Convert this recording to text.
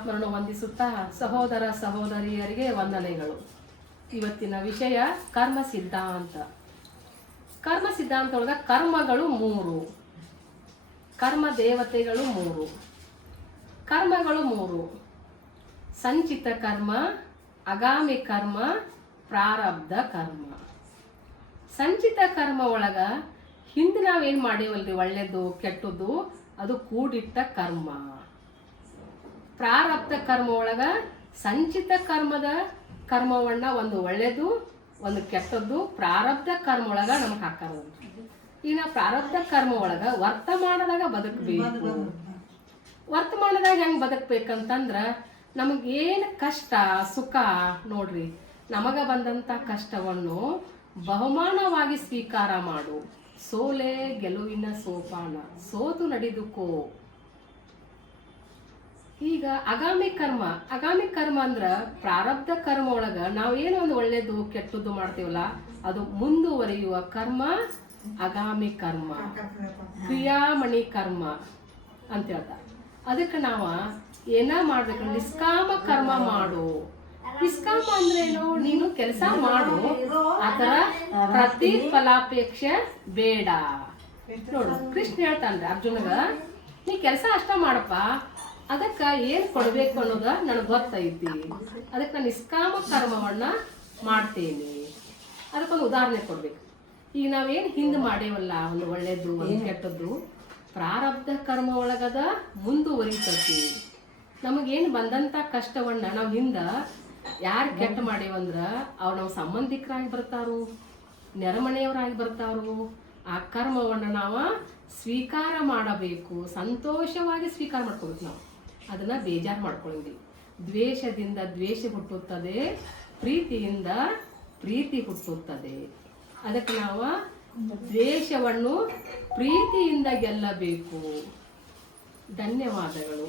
ಪರಮಾತ್ಮರನ್ನು ವಂದಿಸುತ್ತಾ ಸಹೋದರ ಸಹೋದರಿಯರಿಗೆ ವಂದನೆಗಳು. ಇವತ್ತಿನ ವಿಷಯ ಕರ್ಮ ಸಿದ್ಧಾಂತ. ಕರ್ಮ ಸಿದ್ಧಾಂತ ಒಳಗ ಕರ್ಮಗಳು 3, ಕರ್ಮ ದೇವತೆಗಳು 3. ಕರ್ಮಗಳು 3: ಸಂಚಿತ ಕರ್ಮ, ಆಗಾಮಿ ಕರ್ಮ, ಪ್ರಾರಬ್ಧ ಕರ್ಮ. ಸಂಚಿತ ಕರ್ಮ ಒಳಗ ಹಿಂದೆ ನಾವೇನು ಮಾಡೇವಲ್ರಿ, ಒಳ್ಳೆಯದು ಕೆಟ್ಟದ್ದು, ಅದು ಕೂಡಿಟ್ಟ ಕರ್ಮ. ಪ್ರಾರಬ್ಧ ಕರ್ಮ ಒಳಗ ಸಂಚಿತ ಕರ್ಮವನ್ನ ಒಂದು ಒಳ್ಳೆಯದು ಒಂದು ಕೆಟ್ಟದ್ದು ಪ್ರಾರಬ್ಧ ಕರ್ಮ ಒಳಗ ನಮ್ಗೆ ಹಾಕಾರ. ಇನ್ನು ಪ್ರಾರಬ್ಧ ಕರ್ಮ ಒಳಗ ವರ್ತಮಾನದಾಗ ಬದುಕಬೇಕು. ವರ್ತಮಾನದಾಗ ಹೆಂಗೆ ಬದುಕಬೇಕಂತಂದ್ರ ನಮಗೇನು ಕಷ್ಟ ಸುಖ ನೋಡ್ರಿ, ನಮಗ ಬಂದಂಥ ಕಷ್ಟವನ್ನು ಬಹುಮಾನವಾಗಿ ಸ್ವೀಕಾರ ಮಾಡು. ಸೋಲೆ ಗೆಲುವಿನ ಸೋಪಾನ, ಸೋತು ನಡೆದುಕೋ. ಈಗ ಆಗಾಮಿ ಕರ್ಮ ಅಂದ್ರ ಪ್ರಾರಬ್ಧ ಕರ್ಮ ಒಳಗ ನಾವೇನೋ ಒಂದು ಒಳ್ಳೇದು ಕೆಟ್ಟದ್ದು ಮಾಡ್ತೀವಲ್ಲ, ಅದು ಮುಂದುವರಿಯುವ ಕರ್ಮ ಆಗಾಮಿ ಕರ್ಮ, ಕ್ರಿಯಾಮಣಿ ಕರ್ಮ ಅಂತ ಹೇಳ್ತಾರೆ. ಅದಕ್ಕೆ ನಾವು ಏನ ಮಾಡ್ಬೇಕು, ನಿಷ್ಕಾಮ ಕರ್ಮ ಮಾಡು. ನಿಷ್ಕಾಮ ಅಂದ್ರೇನು? ನೀನು ಕೆಲಸ ಮಾಡು, ಅದರ ಪ್ರತಿಫಲಾಪೇಕ್ಷೆ ಬೇಡ. ನೋಡು, ಕೃಷ್ಣ ಹೇಳ್ತಾನ್ರಿ ಅರ್ಜುನಗ, ನೀ ಕೆಲಸ ಅಷ್ಟ ಮಾಡಪ್ಪ, ಅದಕ್ಕೆ ಏನು ಕೊಡಬೇಕು ಅನ್ನೋದ ನನಗೆ ಗೊತ್ತೈತಿ, ಅದಕ್ಕೆ ನಾನು ನಿಷ್ಕಾಮ ಕರ್ಮವನ್ನ ಮಾಡ್ತೇನೆ. ಅದಕ್ಕೊಂದು ಉದಾಹರಣೆ ಕೊಡ್ಬೇಕು. ಈಗ ನಾವೇನು ಹಿಂದೆ ಮಾಡೇವಲ್ಲ, ಒಂದು ಒಳ್ಳೇದು ಒಂದು ಕೆಟ್ಟದ್ದು, ಪ್ರಾರಬ್ಧ ಕರ್ಮ ಒಳಗದ ಮುಂದುವರಿತೈತಿ. ನಮಗೇನು ಬಂದಂಥ ಕಷ್ಟವನ್ನ ನಾವು ಹಿಂದೆ ಯಾರು ಕೆಟ್ಟ ಮಾಡೇವಂದ್ರ ಅವ್ರು ನಮ್ಮ ಸಂಬಂಧಿಕರಾಗಿ ಬರ್ತಾರು, ನೆರೆಮನೆಯವರಾಗಿ ಬರ್ತಾರು. ಆ ಕರ್ಮವನ್ನು ನಾವು ಸ್ವೀಕಾರ ಮಾಡಬೇಕು, ಸಂತೋಷವಾಗಿ ಸ್ವೀಕಾರ ಮಾಡ್ಕೋಬೇಕು. ನಾವು ಅದನ್ನ ಬೇಜಾರು ಮಾಡ್ಕೊಳ್ಳಂಗಿಲ್ಲ. ದ್ವೇಷದಿಂದ ದ್ವೇಷ ಹುಟ್ಟುತ್ತದೆ, ಪ್ರೀತಿಯಿಂದ ಪ್ರೀತಿ ಹುಟ್ಟುತ್ತದೆ. ಅದಕ್ಕೆ ನಾವು ದ್ವೇಷವನ್ನು ಪ್ರೀತಿಯಿಂದ ಗೆಲ್ಲಬೇಕು. ಧನ್ಯವಾದಗಳು.